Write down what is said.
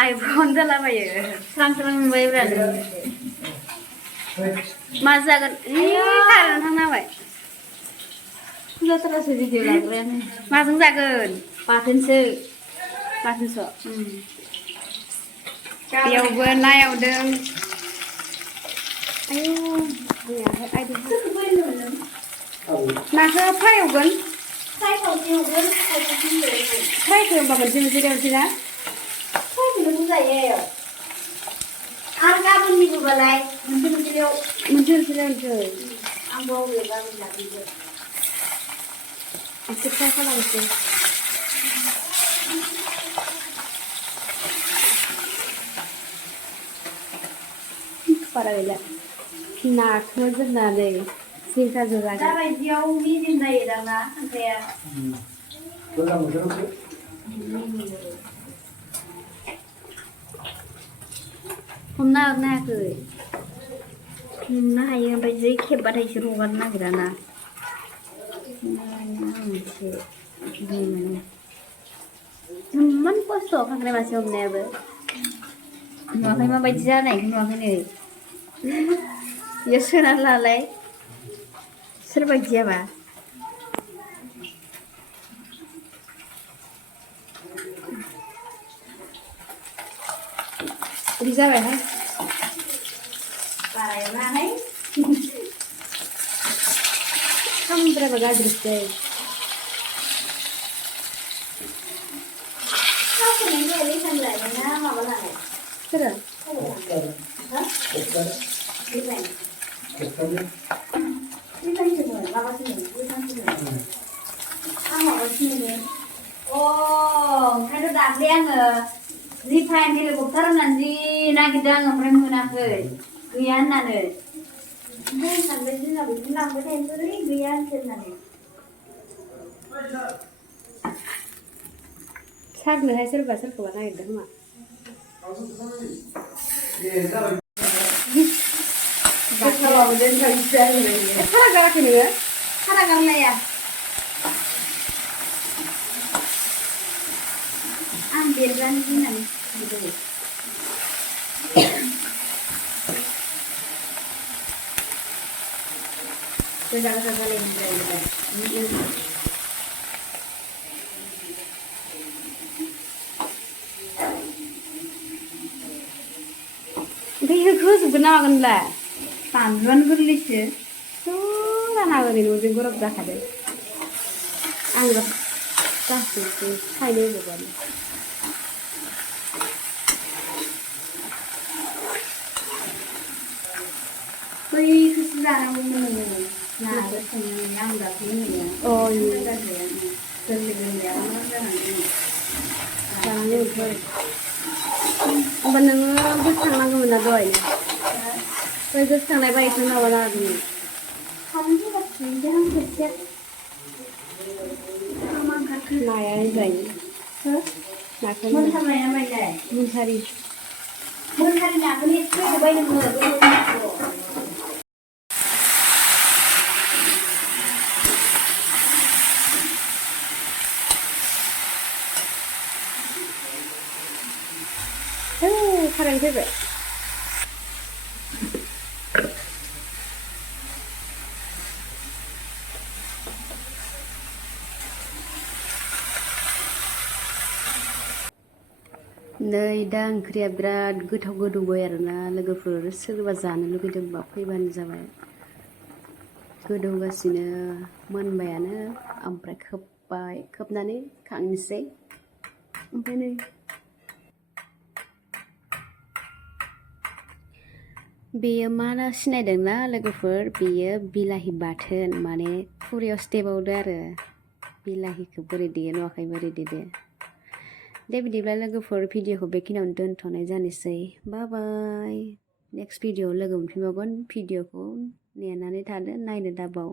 iPhone जालाबायो स्रां स्रां मोनबायब्रा मा जागोन कारेन्ट थांना जाथारासो भिडिअ लाग्रायानो माजों जागोन बाथोनसो बेयावबो ना एवदों आयौ नाखौ फ्राय एवगोन फ्रायखौ होमबा मोनसे एवनोसै ना फ्रायखौनो बुंजायो आरो गाबोननिबोबालाय मोनसे एवनोसै आं बावबाय गाबोन लाबोगोन एसे फ्राय खालामनोसै बारा गैला नाखौ दोननानै जिंखाजों जागोन दाबायदियाव मेजेम जायो दाना खांख्राया हमना हरनो हायाखै हमनो हायो ओमफ्राय जै खेबबाथायसो हगारनो नागिरा ना इमान खस्थ' खांख्राइ मासे हमनायाबो नुवाखै माबायदि जानायखौ नुवाखै नै बेयाव सोनानै लालाय सोरबायदि जाबा बिदि जाबायहाय बारायनानै खामद्रायबा गाज्रिसो जायो माबा लानाय सोरो ओंखायनोथ' दाख्लै आङो रिफाइन हेलिकप्टार होननानै जि नागिरदों आङो ओमफ्राय मोनाखै गैया होननानै ओमफ्राय सानबाय जोंना बेखौनो लांबाय थायोसै गैया होननानै सारनोहाय सोरखौबा नागिरदों खोमा बाथौआबो दोनखायसो जाहैबाय खारा गाराखै नोङो खारा गारलाया आं देरजानो गिनानै गोजा गोजा जालायबाय ओमफ्राय होजोबगोन ना मागोन होनब्ला बानलुआनो गोरलैसो जाना ओरैनो जों गरम जाखादों आं गासैबो साइनो होजोबबानो बैखौसो जानांगौमोन नोङो नाबो संनानै आं दाख्लै होननाया गोरलै गोरलैया मोजां जानानै जानांगौमोन होमबा नोङो गोसोखांनांगौमोन ना दहायनो बै गोसोखांनाय बायदिखौ माबाना होदोंमोन नायानो जायो नाखौ मोनथारनाय ना माइलाय मुसारि नाखौनो एसे होबाय नोङो कारेन्ट फैबाय नै दा ओंख्रिया बिराद गोथाव गोदौबाय आरोना लोगोफोर सोरबा जानो लुगैदोंबा फैबानो जाबाय गोदौगासिनो मोनबायानो ओमफ्राय खोबनानै खांनोसै ओमफ्राय नै बेयो मा सिनायदोंना लोगोफोर बेयो बिलाहि बाथोन माने खुरैयाव सिथेबावदो आरो बिलाहिखौ बोरै देयो नुवाखै बोरै देदो दे बिदिब्ला लोगोफोर भिडिअखौ बेखिनियावनो दोनथ'नाय जानोसै बाय नेक्स्ट भिडिअआव लोगो मोनफिनबावगोन भिडिअखौ नेनानै थादो नायनो दाबाव